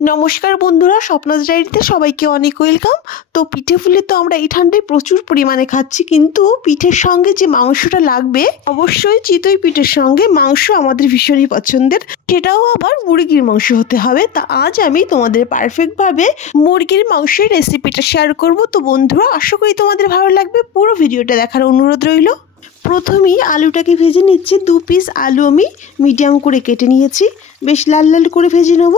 নমস্কার বন্ধুরা, স্বপ্নাজ ডায়েরিতে সবাইকে অনেক ওয়েলকাম। তো পিঠে ফুলে তো আমরা এই ঠান্ডায় প্রচুর পরিমাণে খাচ্ছি, কিন্তু পিঠের সঙ্গে যে মাংসটা লাগবে, অবশ্যই চিতই পিঠের সঙ্গে মাংস আমাদের ভীষণই পছন্দের, সেটাও আবার মুরগির মাংস হতে হবে। তা আজ আমি তোমাদের পারফেক্টভাবে মুরগির মাংসের রেসিপিটা শেয়ার করব। তো বন্ধুরা, আশা করি তোমাদের ভালো লাগবে, পুরো ভিডিওটা দেখার অনুরোধ রইল। প্রথমেই আলুটাকে ভেজে নিচ্ছি। 2 পিস আলু আমি মিডিয়াম করে কেটে নিয়েছি, বেশ লাল লাল করে ভেজে নেব।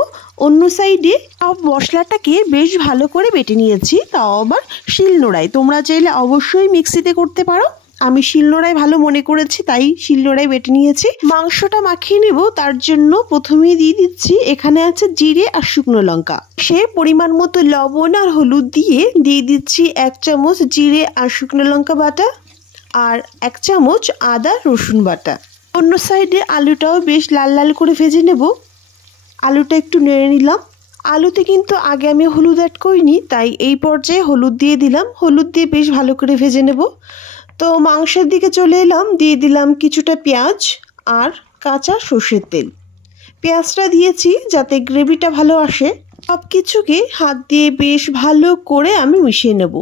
অন্য সাইডে সব মশলাটাকে বেশ ভালো করে বেটে নিয়েছি, তাও আবার শিলনোড়ায়। তোমরা চাইলে অবশ্যই মিক্সিতে করতে পারো, আমি শিলনোড়ায় ভালো মনে করেছি তাই শিলনোড়ায় বেটে নিয়েছি। মাংসটা মাখিয়ে নেব, তার জন্য প্রথমেই দিয়ে দিচ্ছি, এখানে আছে জিরে আর শুকনো লঙ্কা। সে পরিমাণ মতো লবণ আর হলুদ দিয়ে দিচ্ছি 1 চামচ জিরে আর শুকনো লঙ্কা বাটা আর 1 চামচ আদা রসুন বাটা। অন্য সাইডে আলুটাও বেশ লাল লাল করে ভেজে নেব। আলুটা একটু নেড়ে নিলাম। আলুতে কিন্তু আগে আমি হলুদ অ্যাড করিনি, তাই এই পর্যায়ে হলুদ দিয়ে দিলাম। হলুদ দিয়ে বেশ ভালো করে ভেজে নেব। তো মাংসের দিকে চলে এলাম, দিয়ে দিলাম কিছুটা পেঁয়াজ আর কাঁচা সর্ষের তেল। পেঁয়াজটা দিয়েছি যাতে গ্রেভিটা ভালো আসে। সব কিছুকে হাত দিয়ে বেশ ভালো করে আমি মিশিয়ে নেব।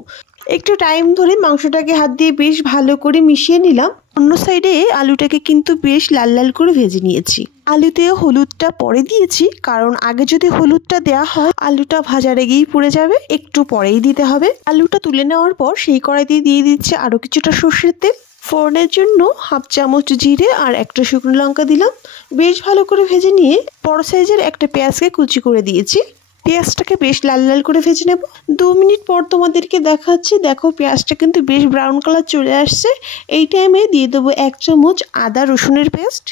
একটু টাইম ধরে মাংসটাকে হাত দিয়ে বেশ ভালো করে মিশিয়ে নিলাম। অন্য সাইডে আলুটাকে কিন্তু বেশ লাল লাল করে ভেজে নিয়েছি। আলুতে হলুদটা পরে দিয়েছি, কারণ আগে যদি হলুদটা দেওয়া হয় আলুটা ভাজার আগেই পুড়ে যাবে, একটু পরেই দিতে হবে। আলুটা তুলে নেওয়ার পর সেই কড়াইতে দিয়ে দিচ্ছে আরও কিছুটা সর্ষের তেল। ফোড়নের জন্য 1/2 চামচ জিরে আর 1টা শুকনো লঙ্কা দিলাম। বেশ ভালো করে ভেজে নিয়ে বড় সাইজের একটা পেঁয়াজকে কুচি করে দিয়েছি। পেঁয়াজটাকে বেশ লাল লাল করে ভেজে নেব। 2 মিনিট পর তোমাদেরকে দেখাচ্ছি। দেখো, পেঁয়াজটা কিন্তু বেশ ব্রাউন কালার চলে আসছে। এই টাইমে দিয়ে দেবো 1 চামচ আদা রসুনের পেস্ট।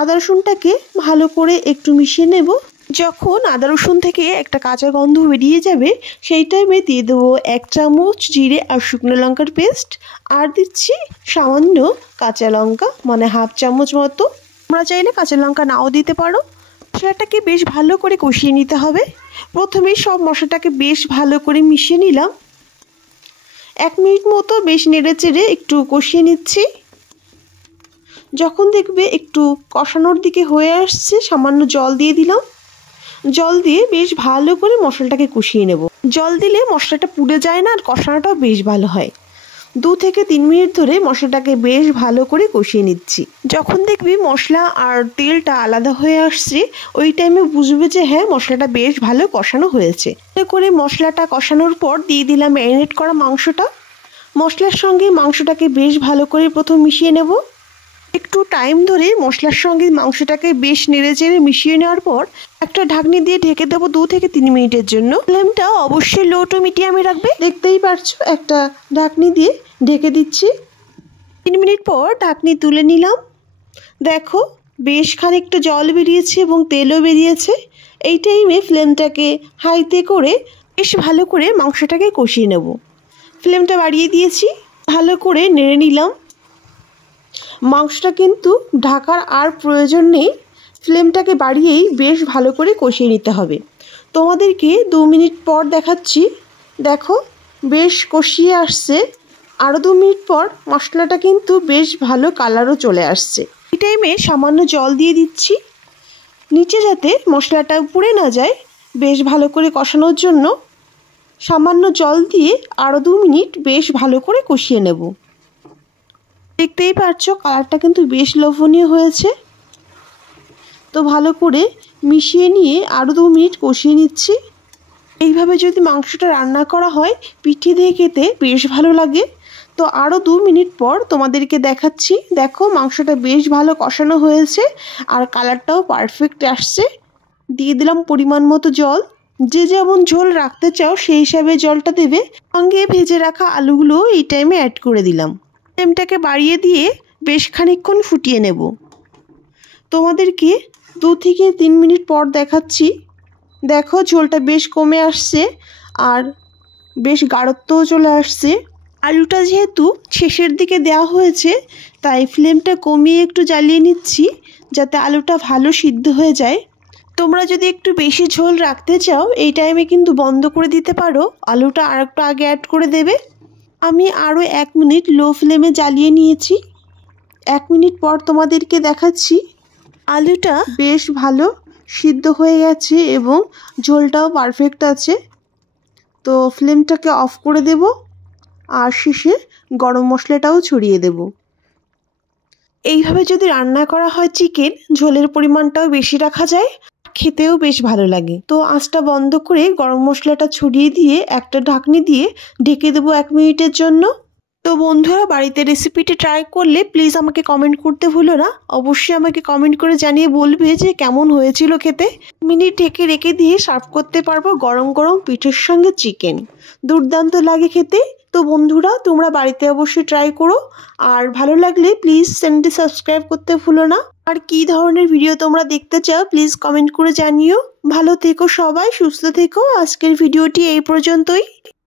আদা রসুনটাকে ভালো করে একটু মিশিয়ে নেব। যখন আদা রসুন থেকে একটা কাঁচা গন্ধ বেরিয়ে যাবে, সেই টাইমে দিয়ে দেবো 1 চামচ জিরে আর শুকনো লঙ্কার পেস্ট আর দিচ্ছি সামান্য কাঁচা লঙ্কা, মানে 1/2 চামচ মতো। তোমরা চাইলে কাঁচা লঙ্কা নাও দিতে পারো। মশলাটাকে বেশ ভালো করে কষিয়ে নিতে হবে। প্রথমে সব মশলাটাকে বেশ ভালো করে মিশিয়ে নিলাম। 1 মিনিট মতো বেশ নেড়ে চেড়ে একটু কষিয়ে নিচ্ছি। যখন দেখবে একটু কষানোর দিকে হয়ে আসছে, সামান্য জল দিয়ে দিলাম। জল দিয়ে বেশ ভালো করে মশলাটাকে কষিয়ে নেব। জল দিলে মশলাটা পুড়ে যায় না, আর কষানোটাও বেশ ভালো হয়। 2 থেকে 3 মিনিট ধরে মশলাটাকে বেশ ভালো করে কষিয়ে নিচ্ছি। যখন দেখবি মশলা আর তেলটা আলাদা হয়ে আসছে, ওই টাইমে বুঝবে যে হ্যাঁ, মশলাটা বেশ ভালো কষানো হয়েছে। করে মশলাটা কষানোর পর দিয়ে দিলাম ম্যারিনেট করা মাংসটা। মশলার সঙ্গে মাংসটাকে বেশ ভালো করে প্রথম মিশিয়ে নেব। একটু টাইম ধরে মশলার সঙ্গে মাংসটাকে বেশ নেড়ে চেড়ে মিশিয়ে নেওয়ার পর একটা ঢাকনি দিয়ে ঢেকে দেবো 2 থেকে 3 মিনিটের জন্য। ফ্লেমটা অবশ্যই লো টু মিডিয়ামে রাখবে। দেখতেই পারছো, একটা ঢাকনি দিয়ে ঢেকে দিচ্ছি। 3 মিনিট পর ঢাকনি তুলে নিলাম। দেখো, বেশ খানিকটা জল বেরিয়েছে এবং তেলও বেরিয়েছে। এই টাইমে ফ্লেমটাকে হাইতে করে বেশ ভালো করে মাংসটাকে কষিয়ে নেব। ফ্লেমটা বাড়িয়ে দিয়েছি, ভালো করে নেড়ে নিলাম। মাংসটা কিন্তু ঢাকার আর প্রয়োজন নেই, ফ্লেমটাকে বাড়িয়েই বেশ ভালো করে কষিয়ে নিতে হবে। তোমাদেরকে 2 মিনিট পর দেখাচ্ছি। দেখো, বেশ কষিয়ে আসছে। আরও 2 মিনিট পর মশলাটা কিন্তু বেশ ভালো কালারও চলে আসছে। এই টাইমে সামান্য জল দিয়ে দিচ্ছি, নিচে যাতে মশলাটা পুড়ে না যায়। বেশ ভালো করে কষানোর জন্য সামান্য জল দিয়ে আরও 2 মিনিট বেশ ভালো করে কষিয়ে নেব। দেখতেই পাচ্ছো, কালারটা কিন্তু বেশ লোভনীয় হয়েছে। তো ভালো করে মিশিয়ে নিয়ে আরও 2 মিনিট কষিয়ে নিচ্ছি। এইভাবে যদি মাংসটা রান্না করা হয়, পিঠে দিয়ে খেতে বেশ ভালো লাগে। তো আরও 2 মিনিট পর তোমাদেরকে দেখাচ্ছি। দেখো, মাংসটা বেশ ভালো কষানো হয়েছে আর কালারটাও পারফেক্ট আসছে। দিয়ে দিলাম পরিমাণ মতো জল। যে যেমন ঝোল রাখতে চাও সেই হিসাবে জলটা দেবে। সঙ্গে ভেজে রাখা আলুগুলো এই টাইমে অ্যাড করে দিলাম। ফ্লেমটাকে বাড়িয়ে দিয়ে বেশ খানিকক্ষণ ফুটিয়ে নেব। তোমাদেরকে 2 থেকে 3 মিনিট পর দেখাচ্ছি। দেখো, ঝোলটা বেশ কমে আসছে আর বেশ গাঢ়ত্বও চলে আসছে। আলুটা যেহেতু শেষের দিকে দেওয়া হয়েছে, তাই ফ্লেমটা কমিয়ে একটু জ্বালিয়ে নিচ্ছি, যাতে আলুটা ভালো সিদ্ধ হয়ে যায়। তোমরা যদি একটু বেশি ঝোল রাখতে চাও, এই টাইমে কিন্তু বন্ধ করে দিতে পারো, আলুটা আর একটু আগে অ্যাড করে দেবে। আমি আরও 1 মিনিট লো ফ্লেমে জ্বালিয়ে নিয়েছি। 1 মিনিট পর তোমাদেরকে দেখাচ্ছি। আলুটা বেশ ভালো সিদ্ধ হয়ে গেছে এবং ঝোলটাও পারফেক্ট আছে। তো ফ্লেমটাকে অফ করে দেব আর শেষে গরম মশলাটাও ছড়িয়ে দেব। এইভাবে যদি রান্না করা হয় চিকেন, ঝোলের পরিমাণটাও বেশি রাখা যায়, খেতেও বেশ ভালো লাগে। তো আঁচটা বন্ধ করে গরম মশলাটা ছড়িয়ে দিয়ে একটা ঢাকনি দিয়ে ঢেকে দেবো 1 মিনিটের জন্য। তো বন্ধুরা, বাড়িতে রেসিপিটি ট্রাই করলে প্লিজ আমাকে কমেন্ট করতে ভুলো না। অবশ্যই আমাকে কমেন্ট করে জানিয়ে বলবে যে কেমন হয়েছিল খেতে। মিনিট ঢেকে রেখে দিয়ে সার্ভ করতে পারবো গরম গরম পিঠের সঙ্গে চিকেন। দুর্দান্ত লাগে খেতে। তো বন্ধুরা, তোমরা বাড়িতে অবশ্যই ট্রাই করো। আর ভালো লাগলে প্লিজ চ্যানেলটি সাবস্ক্রাইব করতে ভুলো না। আর কী ধরনের ভিডিও তোমরা দেখতে চাও প্লিজ কমেন্ট করে জানিও। ভালো থেকো সবাই, সুস্থ থেকো। আজকের ভিডিওটি এই পর্যন্তই।